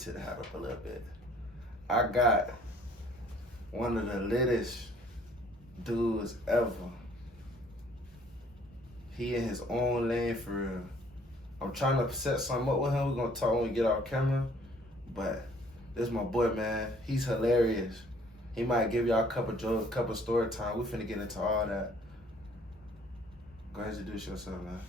tip the hat up a little bit. I got one of the littest dudes ever. He in his own lane for real. I'm trying to set something up with him. We're gonna talk when we get off camera. But this is my boy, man. He's hilarious. He might give y'all a couple jokes, a couple story time. We finna get into all that. Go ahead and introduce yourself, man.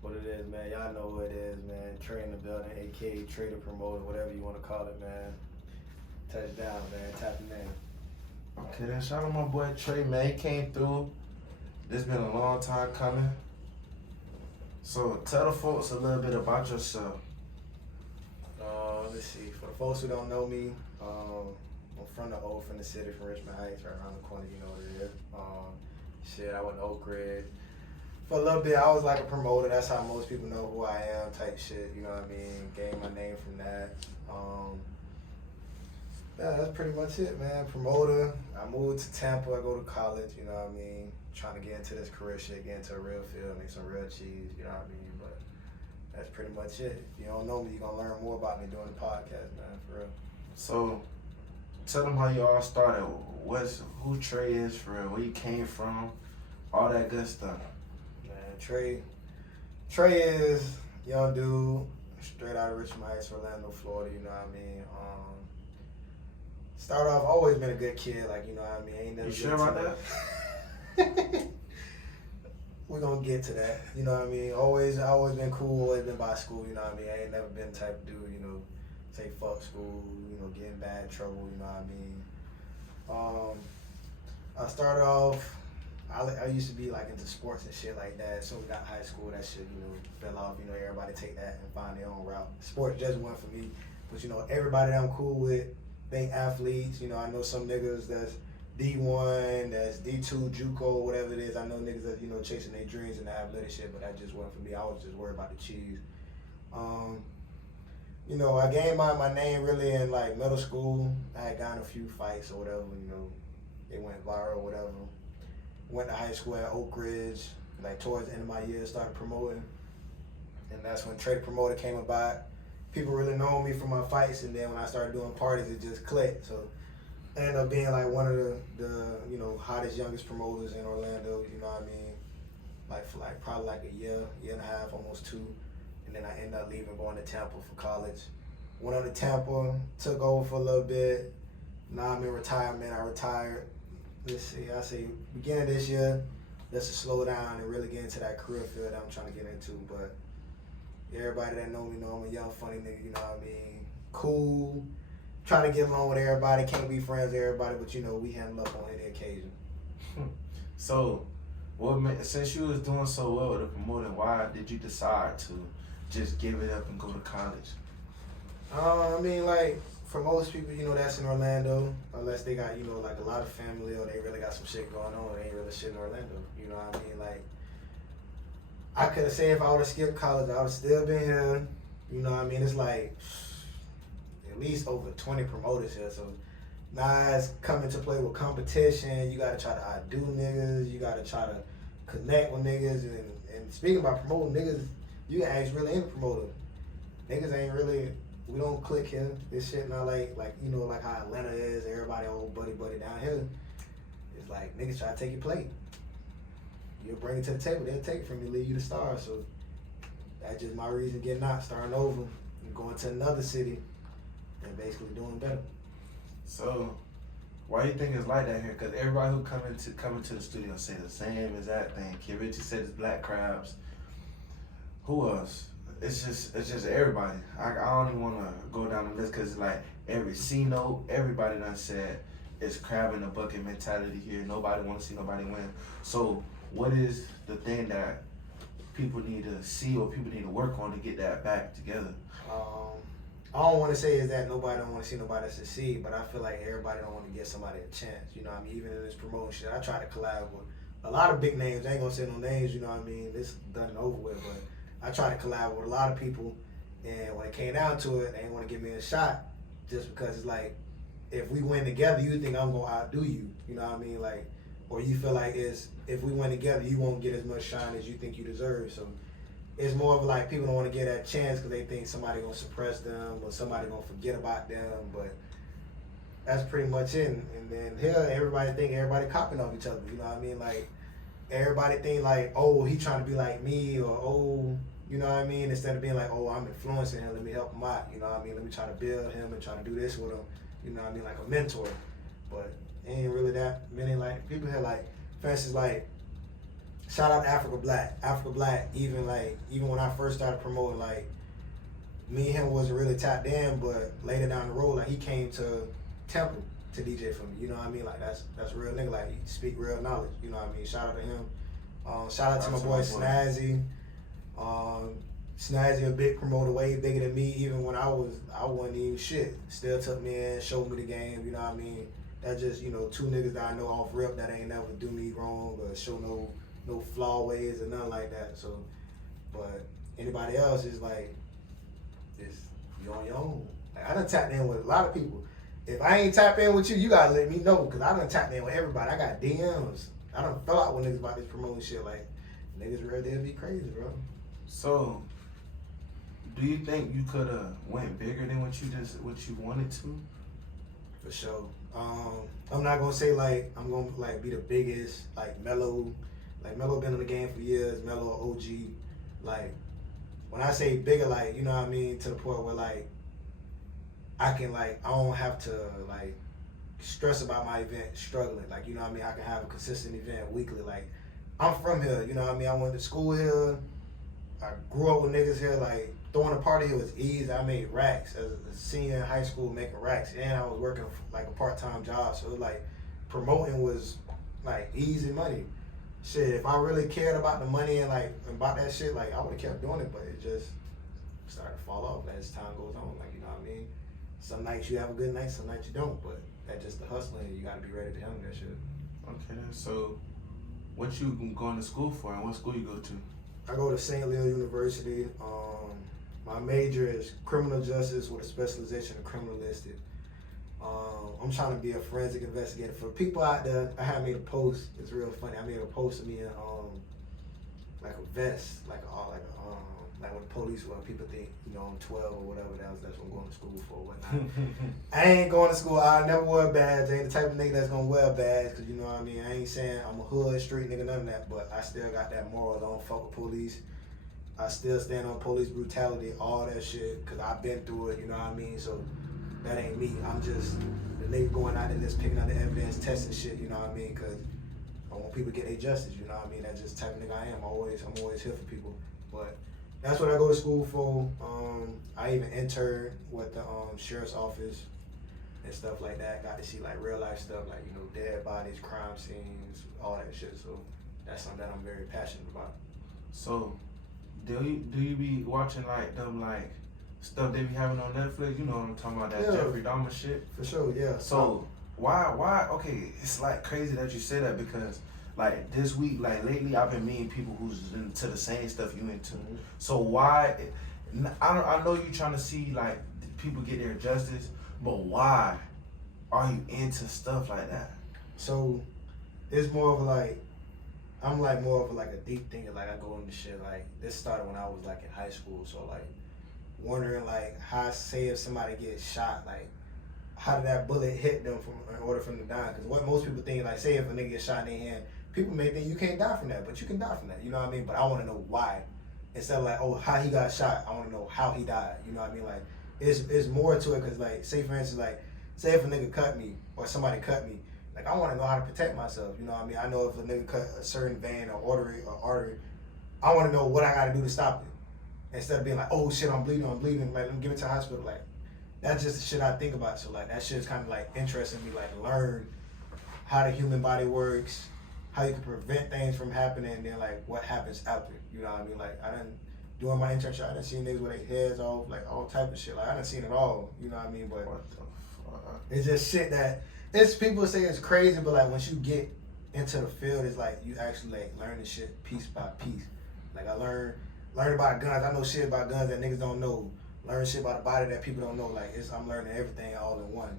What it is, man. Y'all know what it is, man. Trey in the building, aka trader, promoter, whatever you want to call it, man. Touchdown, man. Tapping in. Okay, then shout out my boy Trey, man. He came through. This been a long time coming. So tell the folks a little bit about yourself. Let's see. For the folks who don't know me, I'm from the city, from Richmond Heights, right around the corner. You know what it is. I went to Oak Ridge. For a little bit, I was like a promoter. That's how most people know who I am, type shit. You know what I mean? Gained my name from that. Yeah, that's pretty much it, man. Promoter. I moved to Tampa. I go to college. You know what I mean? Trying to get into this career shit, get into a real field, make some real cheese. You know what I mean? But that's pretty much it. If you don't know me, you're gonna learn more about me doing the podcast, man. For real. So tell them how you all started. Who Trey is for real? Where you came from? All that good stuff. Man, Trey is young dude, straight out of Richmond Heights, Orlando, Florida. You know what I mean? Start off, always been a good kid. Like, you know what I mean? Ain't never You sure about that? We're gonna get to that. You know what I mean? Always been cool, always been by school, you know what I mean? I ain't never been the type of dude, you know, say fuck school, you know, get in bad trouble, you know what I mean? I started off, I used to be like into sports and shit like that. So we got high school, that shit, you know, fell off, you know, everybody take that and find their own route. Sports just wasn't for me. But you know, everybody that I'm cool with, they athletes, you know, I know some niggas that's D1, that's D2, JUCO, whatever it is. I know niggas that, you know, chasing their dreams and athletic shit, but that just wasn't for me. I was just worried about the cheese. You know, I gained my name really in like middle school. I had gotten a few fights or whatever, you know, they went viral or whatever. Went to high school at Oak Ridge, like towards the end of my year, started promoting. And that's when Trey the Promoter came about. People really know me from my fights, and then when I started doing parties, it just clicked. So I ended up being like one of the you know, hottest, youngest promoters in Orlando, you know what I mean? Like for like probably like a year and a half, almost 2. And then I ended up leaving, going to Tampa for college. Went on to Tampa, took over for a little bit. Now I'm in retirement. I retired. Let's see, I say beginning of this year, just to slow down and really get into that career field that I'm trying to get into. But everybody that know me know I'm a young, funny nigga, you know what I mean? Cool, trying to get along with everybody, can't be friends with everybody, but you know, we handle up on any occasion. So, since you was doing so well with the promoting, why did you decide to just give it up and go to college? I mean, like, for most people, you know, that's in Orlando, unless they got, you know, like a lot of family or they really got some shit going on. They ain't really shit in Orlando. You know what I mean? Like, I could have said if I would have skipped college, I would have still been here. You know what I mean? It's like at least over 20 promoters here. So now it's coming to play with competition. You got to try to outdo niggas. You got to try to connect with niggas. And speaking about promoting niggas, you can ask really any promoter. Niggas ain't really... We don't click here. This shit not like you know, like how Atlanta is. Everybody old buddy down here. It's like niggas try to take your plate. You'll bring it to the table. They'll take it from you, leave you the star. So that's just my reason getting out, starting over, and going to another city, and basically doing better. So why do you think it's like that here? Because everybody who come into the studio say the same exact thing. Kid Richie said it's Black Crabs. Who else? It's just everybody. I don't even want to go down the list because like every C-note, everybody done said it's crab in the bucket mentality here. Nobody want to see nobody win. So what is the thing that people need to see or people need to work on to get that back together? I don't want to say is that nobody don't want to see nobody succeed, but I feel like everybody don't want to give somebody a chance. You know what I mean? Even in this promotion, I try to collab with a lot of big names. I ain't gonna say no names. You know what I mean? This done and over with, but I try to collab with a lot of people, and when it came down to it, they didn't want to give me a shot just because it's like, if we win together, you think I'm going to outdo you. You know what I mean? Like, or you feel like if we win together, you won't get as much shine as you think you deserve. So it's more of like people don't want to get that chance because they think somebody gonna suppress them or somebody gonna forget about them. But that's pretty much it. And then here, everybody think everybody copying off each other. You know what I mean? Like everybody think like, oh, he trying to be like me, or oh, you know what I mean? Instead of being like, oh, I'm influencing him, let me help him out. You know what I mean? Let me try to build him and try to do this with him. You know what I mean? Like a mentor. But it ain't really that many like people here. Like for instance, like shout out to Africa Black. Africa Black. Even when I first started promoting, like me and him wasn't really tapped in, but later down the road, like he came to Temple to DJ for me. You know what I mean? Like that's real nigga. Like he speak real knowledge. You know what I mean? Shout out to him. Shout out to my boy Snazzy. Snazzy a big promoter, way bigger than me. Even when I wasn't even shit. Still took me in, showed me the game. You know what I mean? That just two niggas that I know off rip that ain't never do me wrong or show no flaw ways or nothing like that. So, but anybody else is like, you on your own. Like I done tapped in with a lot of people. If I ain't tapped in with you, you gotta let me know, because I done tapped in with everybody. I got DMs. I done fell out with niggas about this promoting shit. Like, niggas real deal be crazy, bro. So, do you think you could have went bigger than what you wanted to? For sure. I'm not gonna say like I'm gonna like be the biggest, like Melo. Like Melo been in the game for years. Melo OG. Like when I say bigger, like you know what I mean, to the point where like I can I don't have to like stress about my event struggling. Like you know what I mean, I can have a consistent event weekly. Like I'm from here, you know what I mean. I went to school here. I grew up with niggas here. Like throwing a party here was easy. I made racks as a senior in high school, making racks, and I was working like a part-time job. So it was like promoting was like easy money. Shit, if I really cared about the money and like about that shit, like I would have kept doing it, but it just started to fall off as time goes on. Like you know what I mean. Some nights you have a good night, some nights you don't. But that's just the hustling. You got to be ready to handle that shit. Okay, so what you going to school for, and what school you go to? I go to St. Leo University. My major is criminal justice with a specialization in criminalistic. I'm trying to be a forensic investigator. For people out there, I have made a post. It's real funny. I made a post of me in like a vest, like when the police, when people think I'm 12 or whatever. That's what I'm going to school for. Whatnot. I ain't going to school. I never wear a badge. I ain't the type of nigga that's gonna wear a badge, because you know what I mean. I ain't saying I'm a hood street nigga, none of that. But I still got that moral. I don't fuck with police. I still stand on police brutality, all that shit, because I've been through it, you know what I mean? So that ain't me. I'm just the nigga going out there just picking out the evidence, testing shit, you know what I mean? Because I want people to get their justice, you know what I mean? That's just the type of nigga I am. I'm always here for people. But that's what I go to school for. I even interned with the sheriff's office and stuff like that. Got to see like real life stuff, like, dead bodies, crime scenes, all that shit. So that's something that I'm very passionate about. So, do you be watching like them like stuff they be having on Netflix? You know what I'm talking about, that Jeffrey Dahmer shit? For sure, yeah. So why? Okay, it's like crazy that you say that, because like this week, like lately, I've been meeting people who's into the same stuff you into. Mm-hmm. So why? I know you trying to see like people get their justice, but why are you into stuff like that? So it's more of like, I'm like more of like a deep thinker. Like I go into shit. Like this started when I was like in high school. So like wondering like how, say if somebody gets shot, like how did that bullet hit them in order for them to die? Because what most people think, like say if a nigga gets shot in their hand, people may think you can't die from that, but you can die from that. You know what I mean? But I want to know why. Instead of like, oh, how he got shot, I want to know how he died. You know what I mean? Like it's more to it, because like say for instance, like say if a nigga cut me or somebody cut me. Like I want to know how to protect myself, you know what I mean? I know if a nigga cut a certain vein or artery, I want to know what I got to do to stop it. Instead of being like, oh shit, I'm bleeding, like let me give it to the hospital. Like that's just the shit I think about. So like that shit's kind of like interesting me, like learn how the human body works, how you can prevent things from happening, and then like what happens after. You know what I mean? Like I done doing my internship, I done seen niggas with their heads off, like all type of shit. Like I done seen it all. You know what I mean? But What the fuck? it's just shit that. It's people say it's crazy, but like once you get into the field, it's like you actually like learn the shit piece by piece. Like I learn about guns. I know shit about guns that niggas don't know. Learn shit about the body that people don't know. Like I'm learning everything all in one.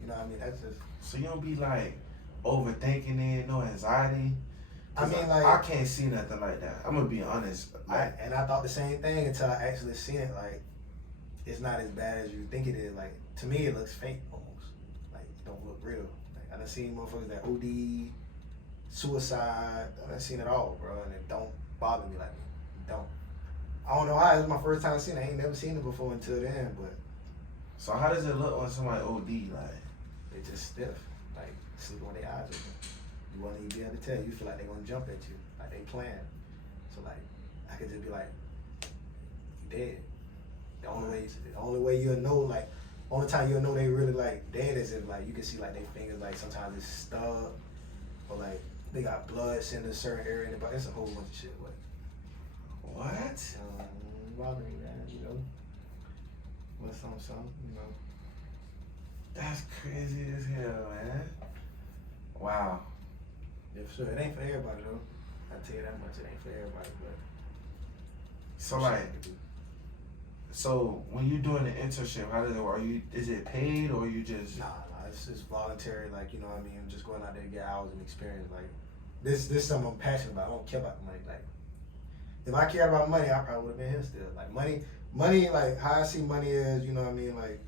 You know what I mean? That's just. So you don't be like overthinking it, no anxiety? I mean, like, I can't see nothing like that. I'm gonna be honest. Like, I thought the same thing until I actually seen it. Like, it's not as bad as you think it is. Like, to me, it looks fake almost. Like, it don't look real. Like, I done seen motherfuckers that OD, suicide. I done seen it all, bro, and it don't bother me like it don't. I don't know how. It's my first time seeing it. I ain't never seen it before until then, but so how does it look when somebody OD? Like, they just stiff. Like, sleep on their eyes open. You won't even be able to tell. You feel like they're gonna jump at you. Like, they playing. So, like, I could just be like, you dead. The only way you'll know, like, only time you'll know they really like dead is if like you can see like their fingers like sometimes it's stubbed or like they got blood in a certain area in the body. It's a whole bunch of shit. But what? Bother me, man. You know, what's something, you know. That's crazy as hell, man. Wow. Yeah, for sure. It ain't for everybody though. I tell you that much. It ain't for everybody, but So like, so when you doing the internship, how does it work? Is it paid or you just? Nah, it's just voluntary. Like, you know what I mean? I'm just going out there to get hours and experience. Like, this is something I'm passionate about. I don't care about the money. Like, if I cared about money, I probably would have been here still. Like, money, like how I see money is, you know what I mean? Like,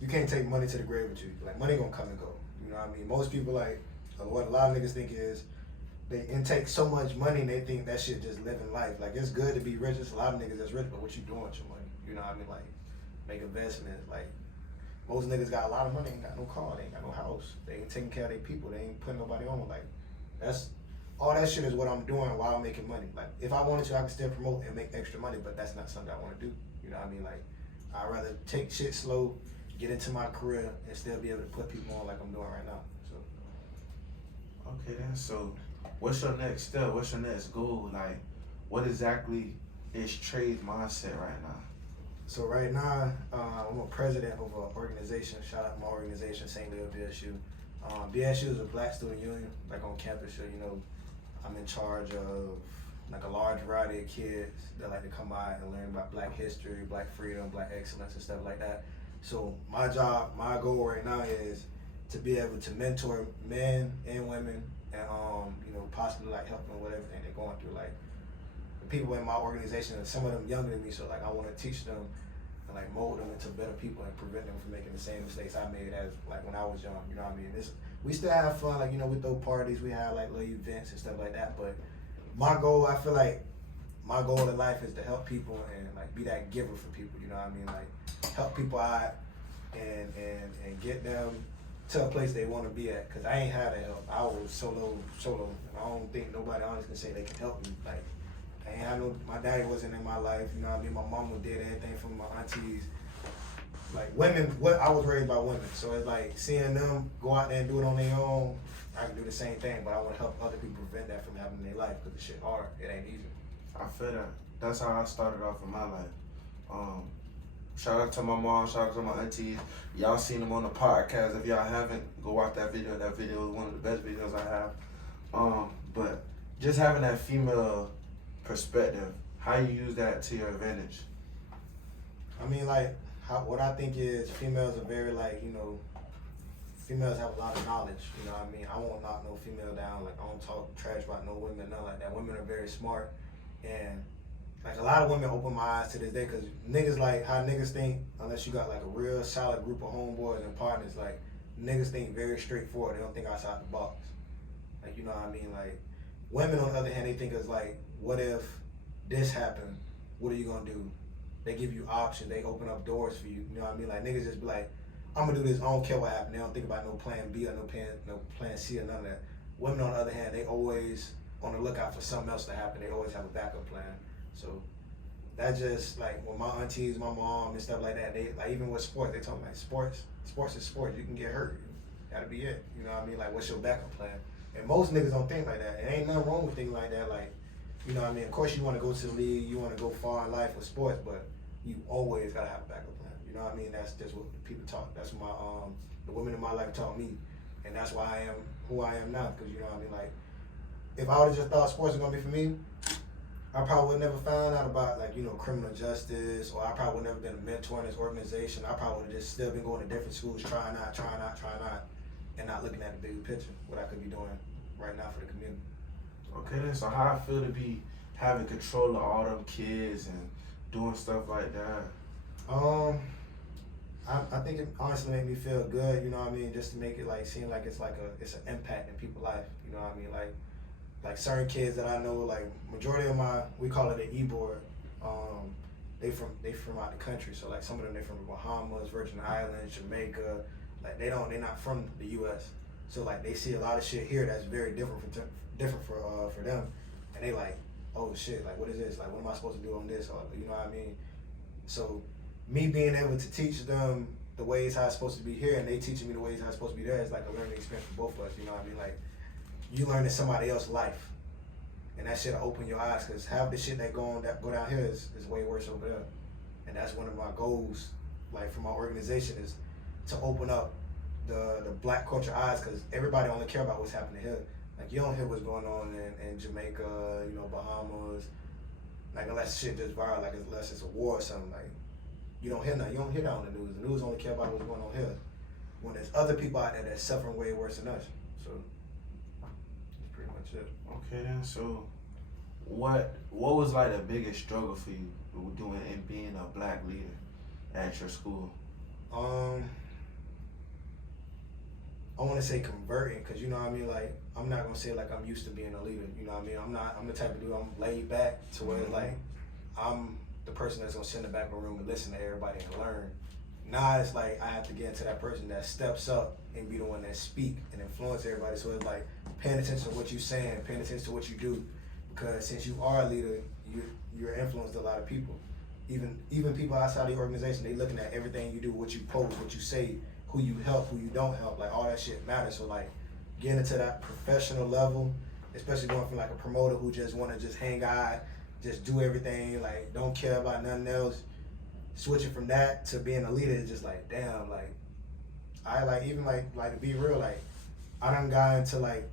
you can't take money to the grave with you. Like, money gonna come and go. You know what I mean? Most people, like, what a lot of niggas think is they intake so much money and they think that shit just living life. Like, it's good to be rich. There's a lot of niggas that's rich, but what you doing with your money? You know what I mean? Like, make investments. Like, most niggas got a lot of money, ain't got no car, they ain't got no house. They ain't taking care of their people. They ain't putting nobody on. Like, that's all that shit is what I'm doing while I'm making money. Like, if I wanted to, I could still promote and make extra money, but that's not something I want to do. You know what I mean? Like, I'd rather take shit slow, get into my career, and still be able to put people on like I'm doing right now. So. Okay then. So, what's your next step? What's your next goal? Like, what exactly is Trey's mindset right now? So right now, I'm a president of an organization. Shout out to my organization, St. Leo BSU. BSU is a black student union, like on campus. So, you know, I'm in charge of like a large variety of kids that like to come by and learn about black history, black freedom, black excellence and stuff like that. So my goal right now is to be able to mentor men and women and, you know, possibly like help them with everything they're going through. Like, people in my organization, and some of them younger than me, so like I want to teach them and like mold them into better people and prevent them from making the same mistakes I made as like when I was young. You know what I mean? We still have fun, like, you know, we throw parties, we have like little events and stuff like that. But my goal, I feel like my goal in life is to help people and like be that giver for people. You know what I mean? Like, help people out and get them to a place they want to be at. Cause I ain't had that help. I was solo, and I don't think nobody honestly can say they can help me. Like, my daddy wasn't in my life, you know what I mean? My mama did everything from my aunties. Like, women, I was raised by women, so it's like seeing them go out there and do it on their own, I can do the same thing, but I want to help other people prevent that from happening in their life, because the shit hard, it ain't easy. I feel that. That's how I started off in my life. Shout out to my mom, shout out to my aunties. Y'all seen them on the podcast. If y'all haven't, go watch that video. That video is one of the best videos I have. But just having that female perspective, how you use that to your advantage? I mean, like, what I think is females are very, like, you know, females have a lot of knowledge, you know what I mean? I won't knock no female down. Like, I don't talk trash about no women, nothing like that. Women are very smart, and like, a lot of women open my eyes to this day, because niggas, like, how niggas think, unless you got like a real solid group of homeboys and partners, like, niggas think very straightforward. They don't think outside the box. Like, you know what I mean? Like, women, on the other hand, they think it's like, what if this happened? What are you gonna do? They give you options. They open up doors for you. You know what I mean? Like, niggas just be like, I'm gonna do this. I don't care what happened. They don't think about no plan B or no plan C or none of that. Women, on the other hand, they always on the lookout for something else to happen. They always have a backup plan. So that just, like, when my aunties, my mom and stuff like that, they, like, even with sports, they talk like, sports is sports. You can get hurt. That'll be it. You know what I mean? Like, what's your backup plan? And most niggas don't think like that. It ain't nothing wrong with thinking like that. Like, you know what I mean? Of course you want to go to the league, you want to go far in life with sports, but you always gotta have a backup plan. You know what I mean? That's just what people talk. That's my the women in my life taught me, and that's why I am who I am now. Because, you know what I mean? Like, if I would have just thought sports was gonna be for me, I probably would never found out about, like, you know, criminal justice, or I probably would never been a mentor in this organization. I probably would have just still been going to different schools, trying out, and not looking at the bigger picture, what I could be doing right now for the community. Okay, then, so how I feel to be having control of all them kids and doing stuff like that? Um, I think it honestly made me feel good. You know what I mean? Just to make it like seem like it's an impact in people's life. You know what I mean? Like certain kids that I know, like majority of my, we call it an e-board. Um, they from out the country. So like some of them they from the Bahamas, Virgin Islands, Jamaica. Like they're not from the U.S. So like they see a lot of shit here that's very different for them, and they like, oh shit, like what is this? Like what am I supposed to do on this? Or you know what I mean? So me being able to teach them the ways how it's supposed to be here, and they teaching me the ways how it's supposed to be there, is like a learning experience for both of us. You know what I mean? Like you learning somebody else's life, and that shit'll open your eyes. Cause half the shit that go down here is way worse over there, and that's one of my goals. Like for my organization is to open up the black culture eyes, cause everybody only care about what's happening here. Like you don't hear what's going on in Jamaica, you know, Bahamas. Like unless shit just viral, like unless it's a war or something. Like you don't hear that. You don't hear that on the news. The news only care about what's going on here. When there's other people out there that's suffering way worse than us. So that's pretty much it. Okay, then, so what was like the biggest struggle for you doing and being a black leader at your school? I want to say converting, cause you know what I mean. Like I'm not gonna say like I'm used to being a leader. You know what I mean. I'm the type of dude. I'm laid back to where like I'm the person that's gonna sit in the back of the room and listen to everybody and learn. Now it's like I have to get into that person that steps up and be the one that speak and influence everybody. So it's like paying attention to what you're saying, paying attention to what you do, because since you are a leader, you're influenced a lot of people. Even people outside the organization, they looking at everything you do, what you post, what you say, who you help, who you don't help, like all that shit matters. So like getting into that professional level, especially going from like a promoter who just want to just hang out, just do everything, like don't care about nothing else. Switching from that to being a leader is just like damn, like I like even like to be real, like I done got into like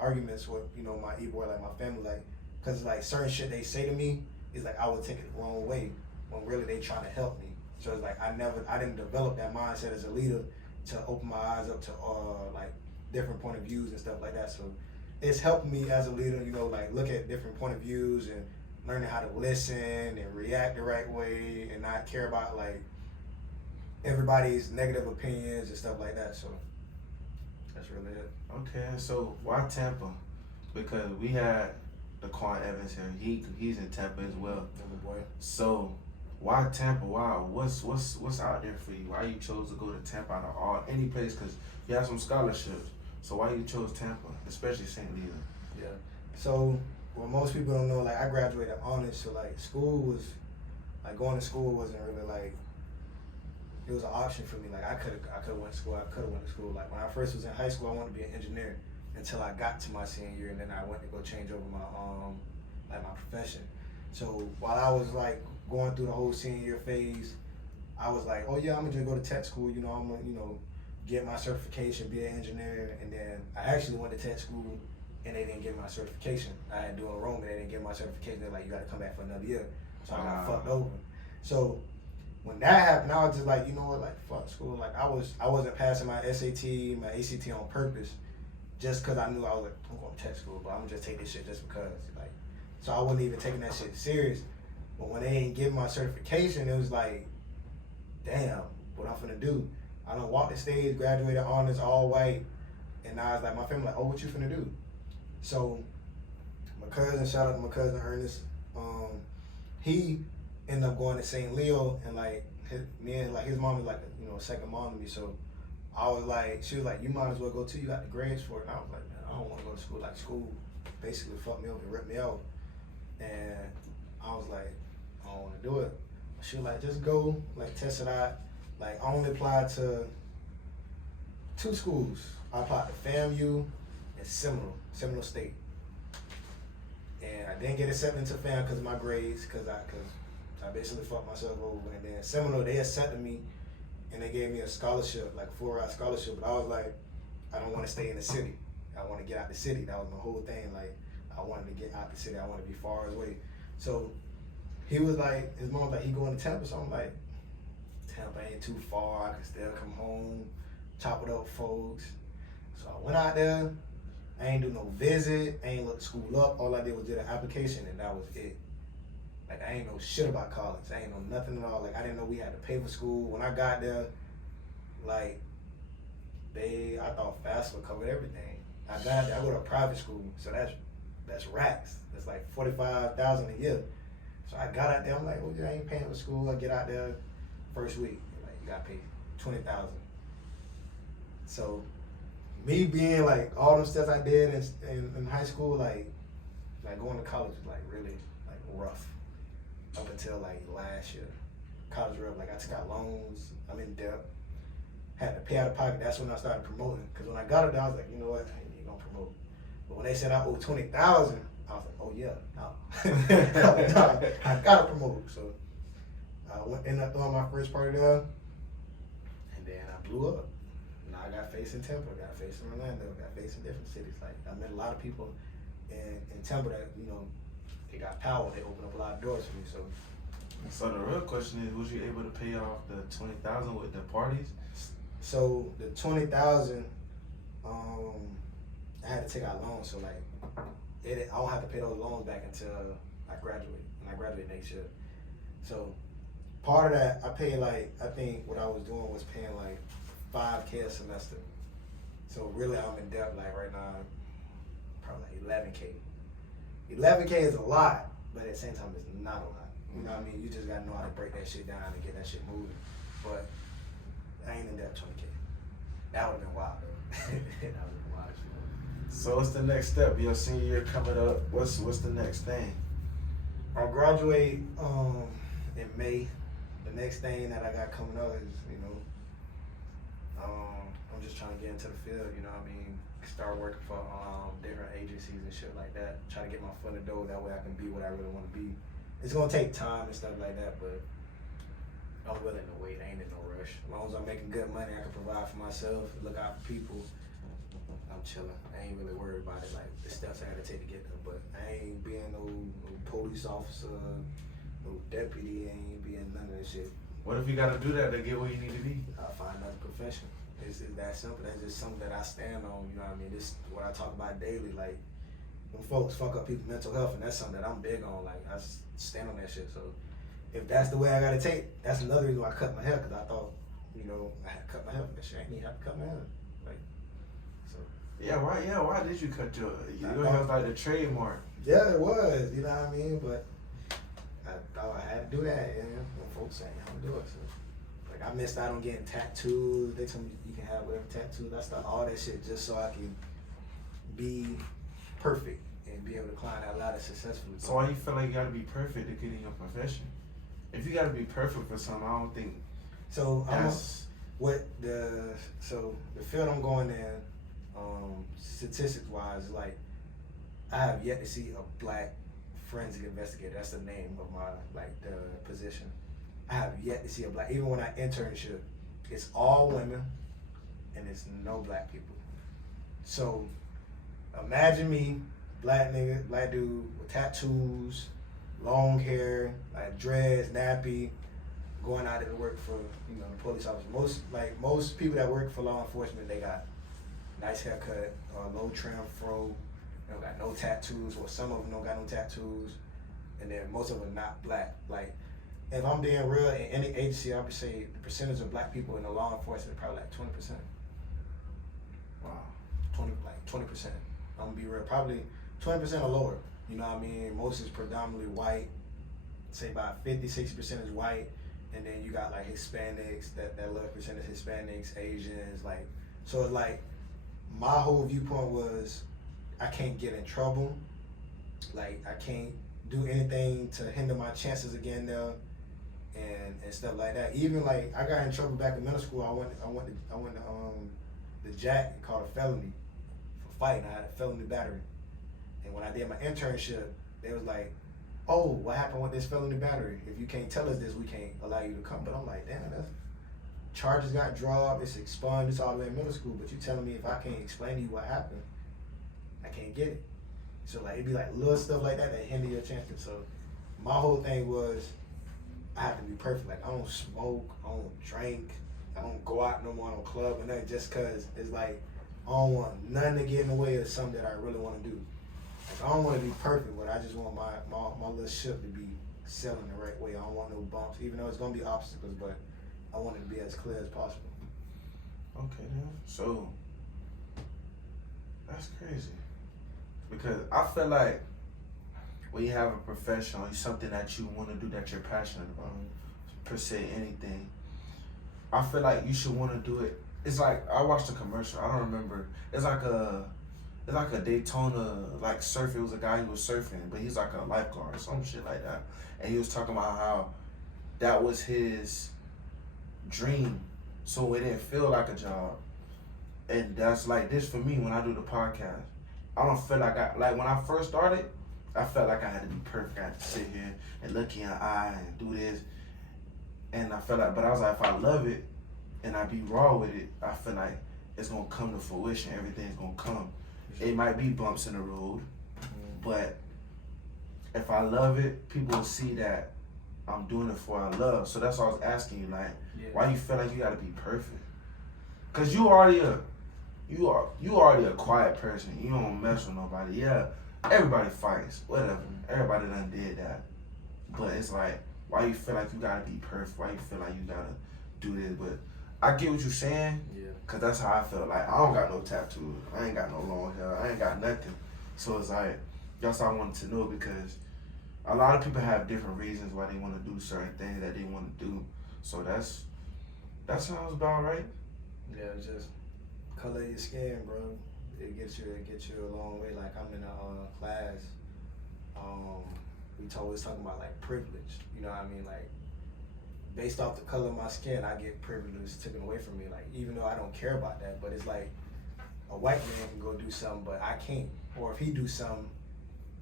arguments with my e-boy, like my family, like because like certain shit they say to me is like I would take it the wrong way when really they trying to help me. So it's like I didn't develop that mindset as a leader to open my eyes up to like different point of views and stuff like that. So it's helped me as a leader, like look at different point of views and learning how to listen and react the right way and not care about like everybody's negative opinions and stuff like that. So that's really it. Okay, so why Tampa? Because we had Daquan Evans here. He's in Tampa as well. Boy. So why Tampa? Wow, what's out there for you? Why you chose to go to Tampa out of any place? Because you have some scholarships. So why you chose Tampa, especially St. Leland? Yeah. So well, most people don't know. Like I graduated honors, so like going to school wasn't really like it was an option for me. Like I could have went to school. Like when I first was in high school, I wanted to be an engineer until I got to my senior year, and then I went to go change over my profession. So while I was like going through the whole senior year phase, I was like, oh yeah, I'm gonna just go to tech school. I'm gonna get my certification, be an engineer, and then I actually went to tech school, and they didn't give my certification. I had to do enrollment, they didn't give my certification. They're like, you gotta come back for another year. So I got fucked over. So when that happened, I was just like, you know what, like fuck school. Like I wasn't passing my SAT, my ACT on purpose, just because I knew I was like, I'm going to tech school, but I'm gonna just take this shit just because. Like, so I wasn't even taking that shit serious. But when they didn't give my certification, it was like, damn, what I'm finna do? I done walked the stage, graduated honors, all white, and now it's like my family like, oh, what you finna do? So my cousin, shout out to my cousin Ernest, he ended up going to St. Leo, and like his mom is like a second mom to me. So I was like, she was like, you might as well go too. You got the grades for it. And I was like, man, I don't want to go to school. Like school basically fucked me up and ripped me out. And I was like, I don't want to do it. She was like, just go, like test it out. Like I only applied to 2 schools. I applied to FAMU and Seminole State. And I didn't get accepted into FAM because of my grades, because I basically fucked myself over. And then Seminole, they accepted me and they gave me a scholarship, like a 4-hour scholarship. But I was like, I don't want to stay in the city. I want to get out the city. That was my whole thing. Like I wanted to get out the city. I wanted to be far away. So he was like, his mom was like, he going to Tampa. So I'm like, Tampa ain't too far. I can still come home, chop it up with folks. So I went out there, I ain't do no visit. I ain't look the school up. All I did was did an application, and that was it. Like, I ain't know shit about college. I ain't know nothing at all. Like, I didn't know we had to pay for school. When I got there, like, I thought FAFSA covered everything. I got there, I go to a private school, so that's racks. That's like $45,000 a year. So I got out there, I'm like, well, I ain't paying for school. I get out there first week, like, you gotta pay $20,000. So me being like all them steps I did in high school, like going to college was like really like rough up until like last year. College rough, like I took out loans, I'm in debt, had to pay out of pocket. That's when I started promoting. Cause when I got it there, I was like, you know what, I ain't gonna promote. But when they said I owe 20,000, I was like, oh yeah, no, I gotta promote. So I ended up throwing my first party there, and then I blew up. Now I got faced in Tampa, I got faced in Orlando, got faced in different cities. Like I met a lot of people in Tampa that, you know, they got power. They opened up a lot of doors for me. So the real question is, was you able to pay off the 20,000 with the parties? So the 20,000, I had to take out loans. So like, I don't have to pay those loans back until I graduate, and I graduate next year. So part of that, I paid like, I think what I was doing was paying like $5K a semester. So really, I'm in debt like right now, probably like $11K. $11K is a lot, but at the same time, it's not a lot. You know what I mean? You just gotta know how to break that shit down and get that shit moving. But I ain't in debt 20K. That would've been wild though. That would've been wild as shit. So what's the next step? Your senior year coming up. What's the next thing? I graduate in May. The next thing that I got coming up is, you know, I'm just trying to get into the field. You know what I mean? Start working for different agencies and shit like that. Try to get my foot in the door. That way I can be what I really want to be. It's gonna take time and stuff like that, but I'm willing to wait. I ain't in no rush. As long as I'm making good money, I can provide for myself, look out for people. I'm chilling. I ain't really worried about it, like the steps I had to take to get there. But I ain't being no police officer, no deputy. I ain't being none of that shit. What if you gotta do that to get where you need to be? I'll find another profession. It's that simple. That's just something that I stand on. You know what I mean? This is what I talk about daily. Like, when folks fuck up people's mental health, and that's something that I'm big on. Like, I stand on that shit. So if that's the way I gotta take, that's another reason why I cut my hair, because I thought, you know, I had to cut my hair. That shit, I ain't even have to cut my hair. Like, so. Why did you cut your hair was like the trademark? Yeah, it was. You know what I mean? But I thought I had to do that, and when folks say I'm gonna do it. So, like, I missed out on getting tattoos. They told me you can have whatever tattoos. I started all that shit just so I can be perfect and be able to climb that ladder successfully. So why you feel like you gotta be perfect to get in your profession? If you gotta be perfect for something, I don't think. So that's the field I'm going in, statistics wise, like, I have yet to see a black forensic investigator. That's the name of my, like, the position. I have yet to see a black, even when I internship, it's all women and it's no black people. So imagine me, black nigga, black dude with tattoos, long hair, like dreads, nappy, going out there to work for, you know, the police officer. Most people that work for law enforcement, they got nice haircut, low trim fro, they don't got no tattoos, or some of them don't got no tattoos, and then most of them not black. Like, if I'm being real, in any agency, I would say the percentage of black people in the law enforcement is probably like 20%. Wow. 20%. I'm gonna be real, probably 20% or lower. You know what I mean? Most is predominantly white. Say about 50-60% is white, and then you got like Hispanics, that little percentage Hispanics, Asians, like, so it's like my whole viewpoint was I can't get in trouble. Like, I can't do anything to hinder my chances again there, and stuff like that. Even like I got in trouble back in middle school. I went to the JAC, called a felony for fighting. I had a felony battery, and when I did my internship, they was like, "Oh, what happened with this felony battery? If you can't tell us this, we can't allow you to come." But I'm like, damn, that's charges got dropped, it's expunged, it's all the way in middle school. But you telling me if I can't explain to you what happened, I can't get it. So like it'd be like little stuff like that hinder your chances. So my whole thing was I have to be perfect. Like, I don't smoke, I don't drink, I don't go out no more, I don't club or nothing, just cause it's like I don't want nothing to get in the way of something that I really want to do. Like, I don't want to be perfect, but I just want my little ship to be sailing the right way. I don't want no bumps, even though it's gonna be obstacles, but I want it to be as clear as possible. Okay, then. So that's crazy because I feel like when you have a profession or something that you want to do that you're passionate about, per se anything, I feel like you should want to do it. It's like I watched a commercial. I don't remember. It's like a Daytona like surf. It was a guy who was surfing, but he's like a lifeguard or some shit like that. And he was talking about how that was his dream, so it didn't feel like a job. And that's like this for me when I do the podcast. I don't feel like like when I first started, I felt like I had to be perfect. I had to sit here and look in your eye and do this. And I felt like, but I was like, if I love it and I be raw with it, I feel like it's gonna come to fruition. Everything's gonna come. It might be bumps in the road, but if I love it, people will see that I'm doing it for I love. So that's why I was asking you, like, why you feel like you gotta be perfect? Cause you already a quiet person. You don't mess with nobody. Yeah, everybody fights, whatever. Everybody done did that. But it's like, why you feel like you gotta be perfect? Why you feel like you gotta do this? But I get what you're saying. Yeah. Cause that's how I feel. Like I don't got no tattoos. I ain't got no long hair. I ain't got nothing. So it's like that's what I wanted to know because a lot of people have different reasons why they want to do certain things that they want to do. So that sounds about right. Yeah, just color your skin, bro. It gets you a long way. Like I'm in a class. We always talking about like privilege. You know what I mean? Like based off the color of my skin, I get privilege taken away from me. Like even though I don't care about that, but it's like a white man can go do something, but I can't. Or if he do something,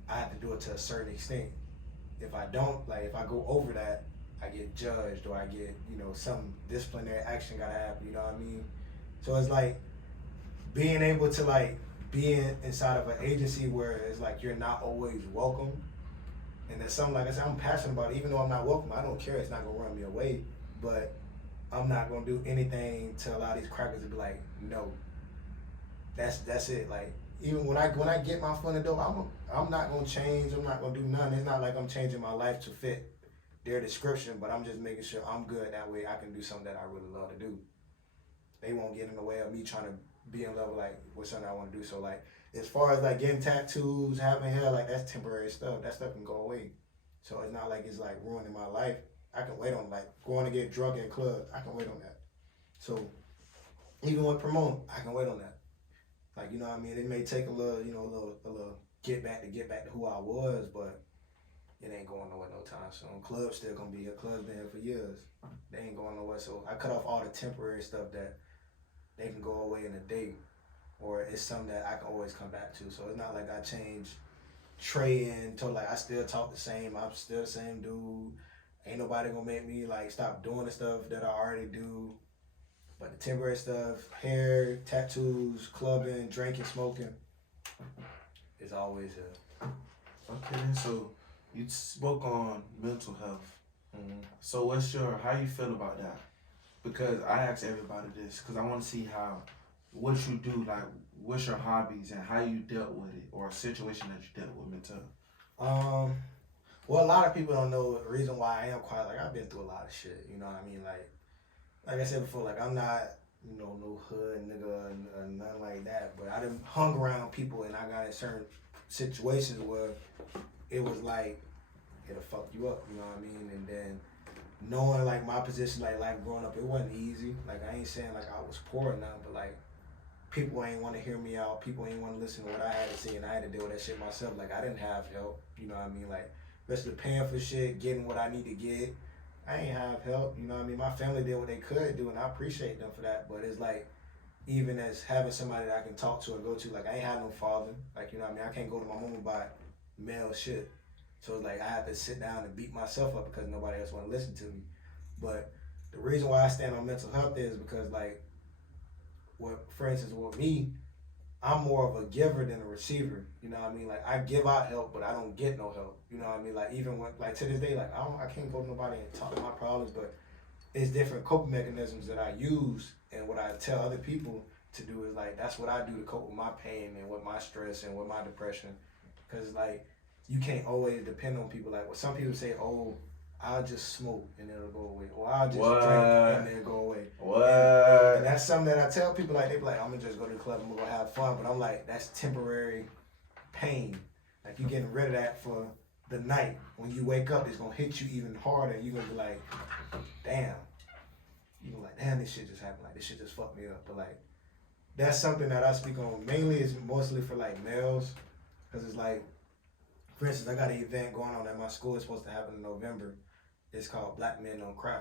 I have to do it to a certain extent. If I don't, like if I go over that, I get judged or I get, some disciplinary action gotta happen, you know what I mean? So it's like being able to like be inside of an agency where it's like you're not always welcome. And there's something, like I said, I'm passionate about it. Even though I'm not welcome, I don't care. It's not gonna run me away. But I'm not gonna do anything to allow these crackers to be like, no. That's it. Like even when I get my foot in the door, I'm not gonna change. I'm not gonna do nothing. It's not like I'm changing my life to fit their description, but I'm just making sure I'm good. That way I can do something that I really love to do. They won't get in the way of me trying to be in love like with something I want to do. So like as far as like getting tattoos, having hair, like that's temporary stuff. That stuff can go away. So it's not like it's like ruining my life. I can wait on like going to get drunk at clubs. I can wait on that. So even with promoting, I can wait on that. Like, you know what I mean? It may take a little, a little get back to who I was, but it ain't going nowhere no time soon. Club's still gonna be here. Club's been here for years. They ain't going nowhere. So I cut off all the temporary stuff that they can go away in a day, or it's something that I can always come back to. So it's not like I changed Trey and like I still talk the same. I'm still the same dude. Ain't nobody gonna make me like stop doing the stuff that I already do. But the temporary stuff, hair, tattoos, clubbing, drinking, smoking, is always here. Okay, so you spoke on mental health. Mm-hmm. So how you feel about that? Because I ask everybody this because I want to see what you do, like what's your hobbies and how you dealt with it or a situation that you dealt with mental health. Well, a lot of people don't know the reason why I am quiet. Like I've been through a lot of shit, you know what I mean? Like I said before, like I'm not, no hood nigga and nothing like that. But I done hung around people and I got in certain situations where it was like, it'll fuck you up, you know what I mean? And then knowing like my position, like life growing up, it wasn't easy. Like I ain't saying like I was poor or nothing, but like people ain't want to hear me out. People ain't want to listen to what I had to say, and I had to deal with that shit myself. Like I didn't have help, you know what I mean? Like especially paying for shit, getting what I need to get. I ain't have help, you know what I mean? My family did what they could do, and I appreciate them for that. But it's like, even as having somebody that I can talk to or go to, like I ain't have no father. Like, you know what I mean? I can't go to my mom and buy male shit. So it's like I have to sit down and beat myself up because nobody else want to listen to me. But the reason why I stand on mental health is because like, for instance, with me, I'm more of a giver than a receiver. You know what I mean? Like I give out help, but I don't get no help. You know what I mean? Like even when, like to this day, like I can't go to nobody and talk my problems, but it's different coping mechanisms that I use and what I tell other people to do is like that's what I do to cope with my pain and with my stress and with my depression, because like you can't always depend on people. Like what some people say, oh, I'll just smoke and it'll go away, or I'll just drink and it'll go away. And that's something that I tell people, like they be like, I'm gonna just go to the club and we're gonna have fun, but I'm like, that's temporary pain. Like you getting rid of that for the night. When you wake up, it's gonna hit you even harder. You're gonna be like, damn. You're like, damn, this shit just happened. Like this shit just fucked me up. But like, that's something that I speak on. Mainly, it's mostly for like males, because it's like, for instance, I got an event going on at my school. It's supposed to happen in November. It's called Black Men Don't Cry,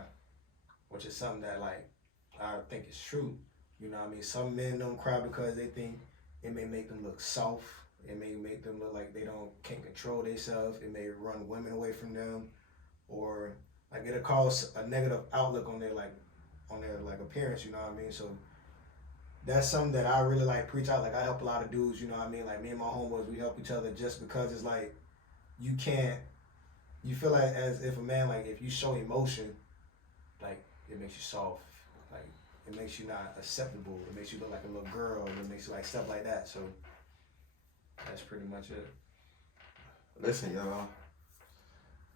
which is something that like I think is true. You know what I mean? Some men don't cry because they think it may make them look soft. It may make them look like they can't control themselves. It may run women away from them, or like it'll cause a negative outlook on their appearance. You know what I mean? So that's something that I really like preach out. Like I help a lot of dudes. You know what I mean? Like me and my homeboys, we help each other just because it's like you feel like as if a man, like if you show emotion, like it makes you soft. Like it makes you not acceptable. It makes you look like a little girl. It makes you like stuff like that. So that's pretty much it. Listen, y'all.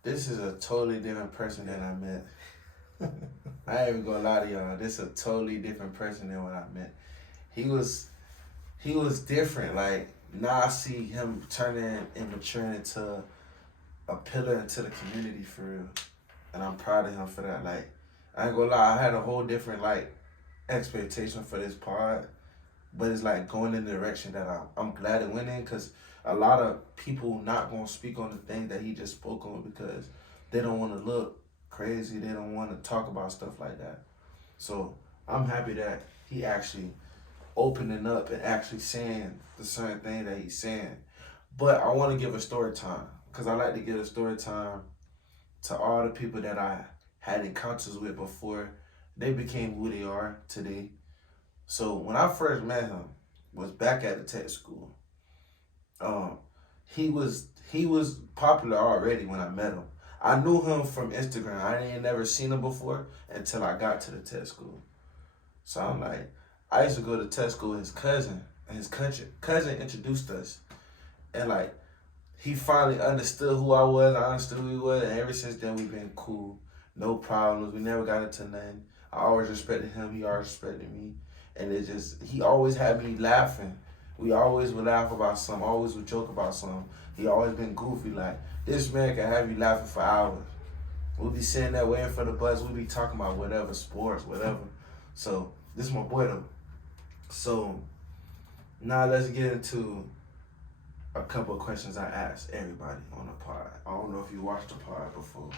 This is a totally different person than I met. I ain't even gonna lie to y'all. This is a totally different person than what I met. He was different. Like now I see him turning and maturing into a pillar into the community for real. And I'm proud of him for that. Like I ain't gonna lie, I had a whole different like expectation for this pod. But it's like going in the direction that I'm glad it went in, because a lot of people not gonna speak on the thing that he just spoke on because they don't want to look crazy. They don't want to talk about stuff like that. So I'm happy that he actually opening up and actually saying the certain thing that he's saying. But I want to give a story time, because I like to give a story time to all the people that I had encounters with before they became who they are today. So when I first met him, was back at the tech school. He was popular already when I met him. I knew him from Instagram. I ain't never seen him before until I got to the tech school. So I'm like, I used to go to tech school with his cousin, and his cousin introduced us. And like, he finally understood who I was, I understood who he was, and ever since then we've been cool. No problems, we never got into nothing. I always respected him, he always respected me. And he always had me laughing. We always would laugh about something, always would joke about something. He always been goofy, like, this man can have you laughing for hours. We'll be sitting there waiting for the bus, we'll be talking about whatever, sports, whatever. So, this is my boy though. So, now let's get into a couple of questions I asked everybody on the pod. I don't know if you watched the pod before.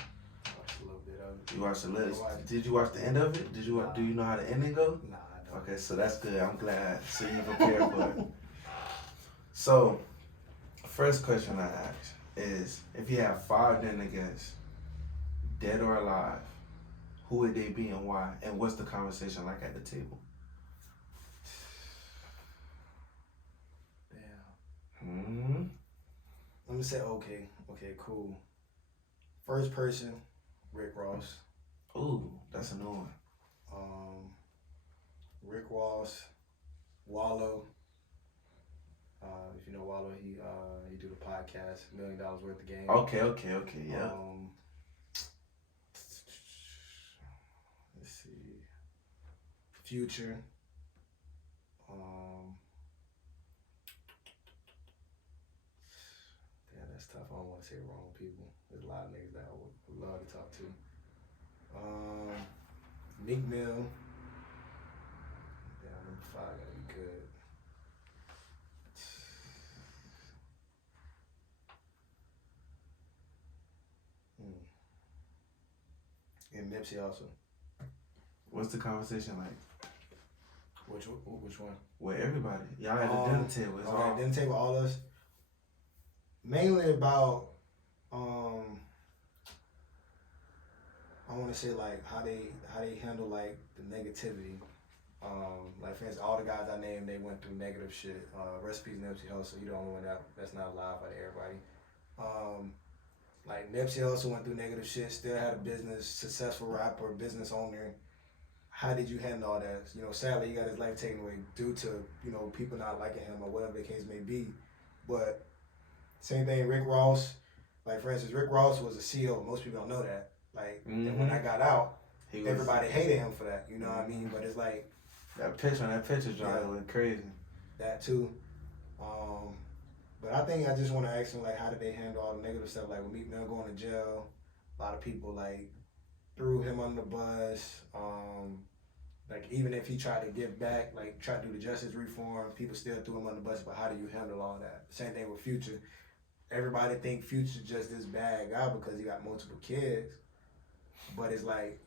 I watched a little bit of it. You watched the list? Did you watch the end of it? Do you know how the ending goes? Nah. Okay, so that's good. I'm glad. So you prepared for it. So, first question I ask is, if you have 5 niggas, dead or alive, who would they be and why? And what's the conversation like at the table? Damn. Let me say, okay, cool. First person, Rick Ross. Ooh, that's a new one. Rick Ross, Wallow. If you know Wallow, he do the podcast $1 Million Worth of Game. Okay, yeah. Let's see. Future. Yeah, that's tough. I don't want to say wrong people. There's a lot of niggas that I would love to talk to. Meek Mill. Yeah, number 5 gotta be good. And Nipsey also. What's the conversation like? Which one? With everybody. Y'all at the dinner table. It's all dinner table, all us. Mainly about I want to say like how they handle like the negativity. Like for instance, all the guys I named, they went through negative shit. Recipes Nipsey Hussle, you the only one that's not alive out of everybody. Like Nipsey Hussle went through negative shit, still had a business, successful rapper, business owner. how did you handle all that? You know, sadly, he got his life taken away due to, you know, people not liking him or whatever the case may be. But same thing, Rick Ross. Like, for instance, Rick Ross was a CEO. Most people don't know that. Like, and when I got out, everybody hated him for that. You know what I mean? But it's like that picture joint went crazy. That too. But I think I just want to ask him, like, how did they handle all the negative stuff? Like, with Meek Mill going to jail, a lot of people, like, threw him under the bus. Like, even if he tried to give back, like, try to do the justice reform, people still threw him under the bus. But how do you handle all that? Same thing with Future. Everybody think Future just this bad guy because he got multiple kids. But it's like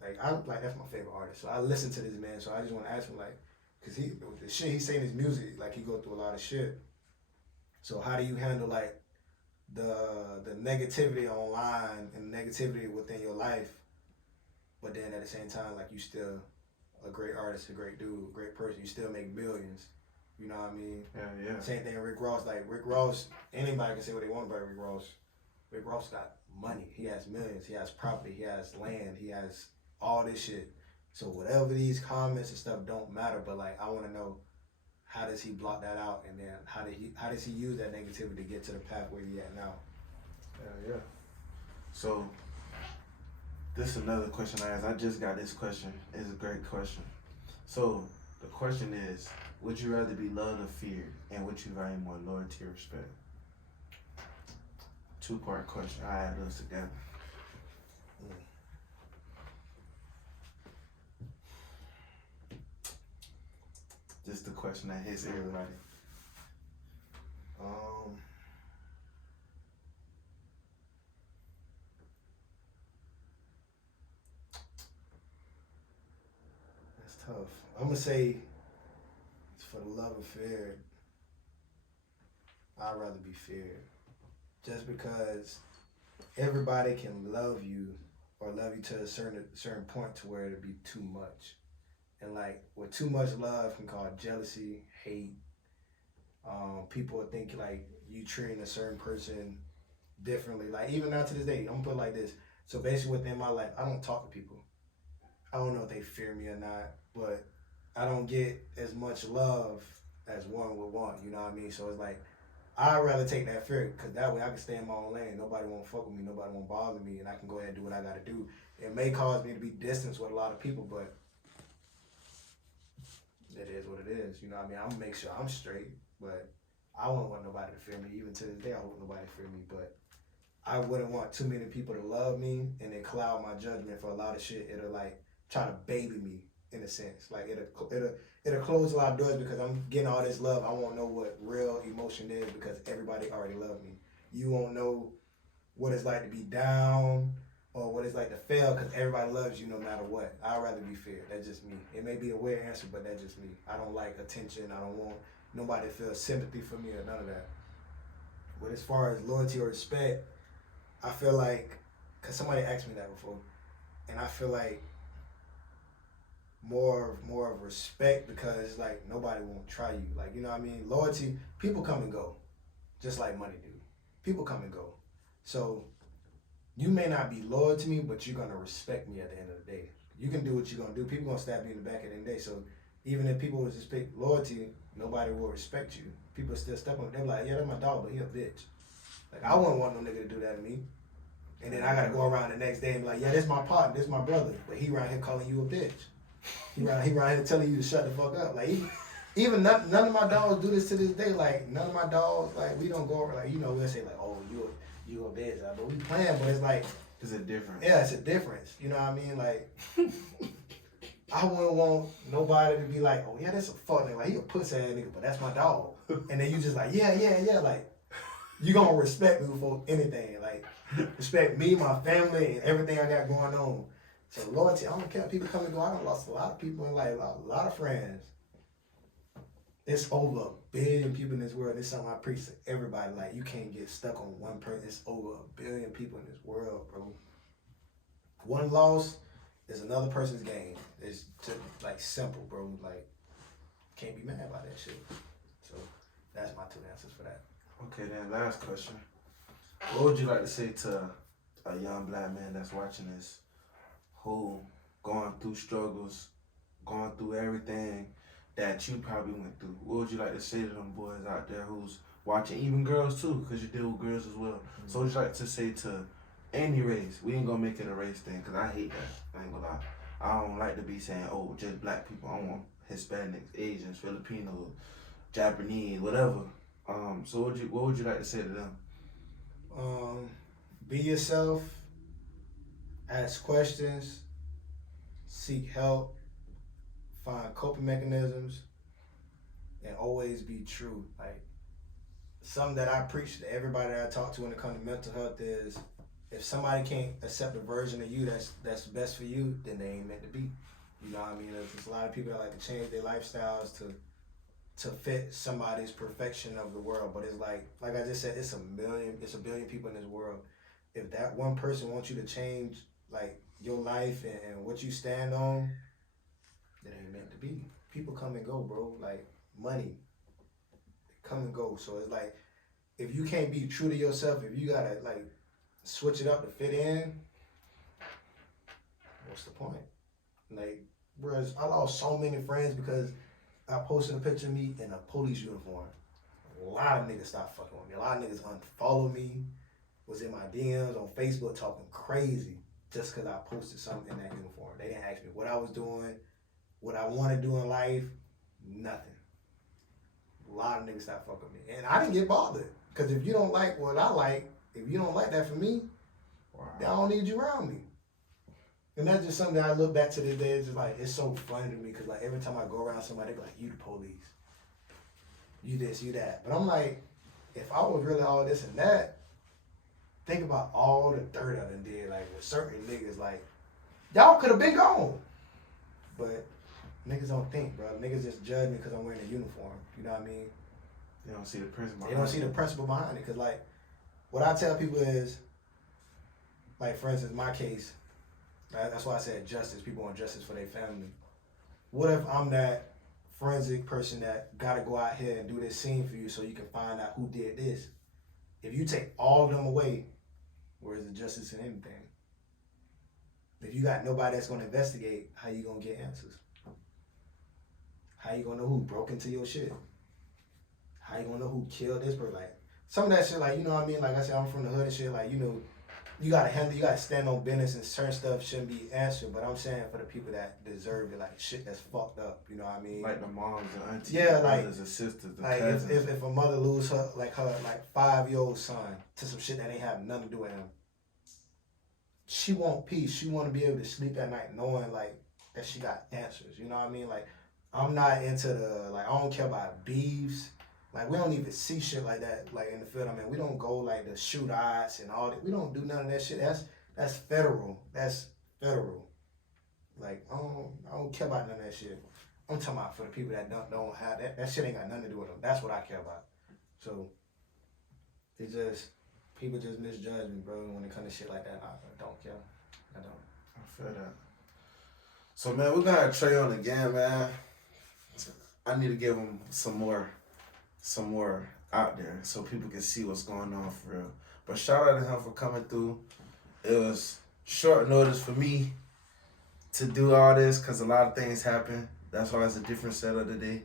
that's my favorite artist. So I listen to this man. So I just want to ask him, like, cause the shit he say in his music, like, he go through a lot of shit. So how do you handle, like, the negativity online and negativity within your life, but then at the same time, like, you still a great artist, a great dude, a great person. You still make billions. You know what I mean? Yeah. Same thing with Rick Ross. Like, Rick Ross, anybody can say what they want about Rick Ross. Rick Ross got money. He has millions. He has property. He has land. He has all this shit. So whatever these comments and stuff don't matter. But, like, I want to know, how does he block that out, and then how does he use that negativity to get to the path where he at now? Yeah. So this is another question I asked. I just got this question. It's a great question. So the question is, would you rather be loved or feared, and would you value more, loyalty or respect? 2-part question. I add those together. Just the question that hits everybody. That's tough. I'm gonna say, for the love of fear, I'd rather be feared. Just because everybody can love you or love you to a certain point to where it'd be too much. And, like, with too much love can cause jealousy, hate. People think, like, you treating a certain person differently. Like, even now to this day, I'm gonna put it like this. So basically within my life, I don't talk to people. I don't know if they fear me or not, but I don't get as much love as one would want, you know what I mean? So it's like, I'd rather take that fear, because that way I can stay in my own lane. Nobody won't fuck with me, nobody won't bother me, and I can go ahead and do what I gotta do. It may cause me to be distant with a lot of people, but it is what it is, you know what I mean? I'm gonna make sure I'm straight, but I wouldn't want nobody to fear me. Even to this day, I wouldn't want nobody to fear me, but I wouldn't want too many people to love me and then cloud my judgment for a lot of shit. It'll, like, try to baby me in a sense. Like, it'll close a lot of doors because I'm getting all this love. I won't know what real emotion is because everybody already loved me. You won't know what it's like to be down or what it's like to fail because everybody loves you no matter what. I'd rather be feared. That's just me. It may be a weird answer, but that's just me. I don't like attention. I don't want nobody to feel sympathy for me or none of that. But as far as loyalty or respect, I feel like, because somebody asked me that before, and I feel like more of respect, because, like, nobody won't try you. Like, you know what I mean? Loyalty, people come and go, just like money do. People come and go. So you may not be loyal to me, but you're gonna respect me at the end of the day. You can do what you're gonna do. People gonna stab you in the back at the end of the day. So even if people would respect loyalty, nobody will respect you. People still step on it. They're like, yeah, that's my dog, but he a bitch. Like, I wouldn't want no nigga to do that to me. And then I gotta go around the next day and be like, yeah, this my partner, this my brother, but he around here calling you a bitch. He around here telling you to shut the fuck up. Like, even none of my dogs do this to this day. Like, none of my dogs, like, we don't go over, like, you know, we'll say, like, oh, you a bitch, but we playing, but it's like, it's a difference. Yeah, it's a difference. You know what I mean? Like, I wouldn't want nobody to be like, oh yeah, that's a fuck nigga. Like, he a pussy ass nigga, but that's my dog. And then you just like, yeah. Like, you gonna respect me before anything. Like, respect me, my family, and everything I got going on. So loyalty, I don't care if people come and go. I done lost a lot of people in life, a lot of friends. It's over 1 billion people in this world. It's something I preach to everybody. Like, you can't get stuck on one person. It's over 1 billion people in this world, bro. One loss is another person's game. It's just, like, simple, bro. Like, can't be mad about that shit. So that's my 2 answers for that. Okay, then last question. What would you like to say to a young black man that's watching this, who going through struggles, going through everything that you probably went through, what would you like to say to them boys out there who's watching, even girls too, because you deal with girls as well. So what would you like to say to any race? We ain't gonna make it a race thing, because I hate that. I ain't gonna lie. I don't like to be saying, oh, just black people. I want Hispanics, Asians, Filipinos, Japanese, whatever. So what would you like to say to them? Be yourself, ask questions, seek help, find coping mechanisms, and always be true. Like, something that I preach to everybody that I talk to when it comes to mental health is, if somebody can't accept a version of you that's best for you, then they ain't meant to be. You know what I mean? There's a lot of people that like to change their lifestyles to fit somebody's perfection of the world. But it's like I just said, it's a billion people in this world. If that one person wants you to change like your life and what you stand on, it ain't meant to be. People come and go, bro. Like money, come and go. So it's like, if you can't be true to yourself, if you gotta like switch it up to fit in, what's the point? Like, whereas I lost so many friends because I posted a picture of me in a police uniform. A lot of niggas stopped fucking with me. A lot of niggas unfollowed me, was in my DMs on Facebook talking crazy just because I posted something in that uniform. They didn't ask me what I was doing, what I want to do in life, nothing. A lot of niggas stopped fucking with me. And I didn't get bothered, because if you don't like what I like, if you don't like that for me, then I don't need you around me. And that's just something that I look back to this day. It's just like, it's so funny to me, because like every time I go around somebody, they be like, you the police, you this, you that. But I'm like, if I was really all this and that, think about all the dirt I done did, like with certain niggas, like, y'all could have been gone. But niggas don't think, bro. Niggas just judge me because I'm wearing a uniform. You know what I mean? They don't see the principle. They don't see the principle behind it. Because like, what I tell people is, like, for instance, my case, that's why I said justice. People want justice for their family. What if I'm that forensic person that got to go out here and do this scene for you so you can find out who did this? If you take all of them away, where's the justice in anything? If you got nobody that's going to investigate, how you going to get answers? How you going to know who broke into your shit? How you going to know who killed this person? Like, some of that shit, like, you know what I mean? Like I said, I'm from the hood and shit. Like, you know, you got to stand on business, and certain stuff shouldn't be answered. But I'm saying for the people that deserve it, like, shit that's fucked up. You know what I mean? Like the moms and aunties, yeah, like, brothers and sisters, the like cousins. if a mother lose her 5-year-old son to some shit that ain't have nothing to do with him, she want peace. She want to be able to sleep at night knowing like that she got answers. You know what I mean? Like, I'm not into I don't care about beefs. Like, we don't even see shit like that, like, in the field. I mean, we don't go, like, the shootouts and all that. We don't do none of that shit. That's federal. That's federal. Like, I don't care about none of that shit. I'm talking about for the people that don't have that. That shit ain't got nothing to do with them. That's what I care about. So, people just misjudge me, bro, when it comes to shit like that. I don't care. I don't. I feel that. So, man, we're going to have Trey on again, man. I need to give him some more out there so people can see what's going on for real. But shout out to him for coming through. It was short notice for me to do all this because a lot of things happen. That's why it's a different setup today.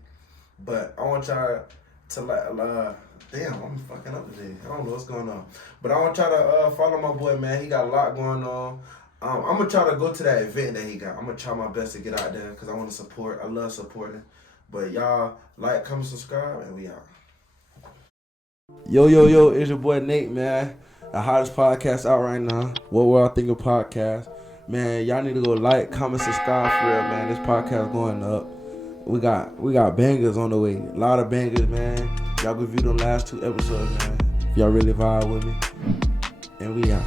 But I want y'all to damn, I'm fucking up today. I don't know what's going on. But I want y'all to follow my boy, man. He got a lot going on. I'm going to try to go to that event that he got. I'm going to try my best to get out there because I want to support. I love supporting. But y'all, like, comment, subscribe, and we out. Yo, it's your boy Nate, man. The hottest podcast out right now. What We're All Thinking podcast. Man, y'all need to go like, comment, subscribe for real, man. This podcast going up. We got bangers on the way. A lot of bangers, man. Y'all go view them last 2 episodes, man. If y'all really vibe with me. And we out.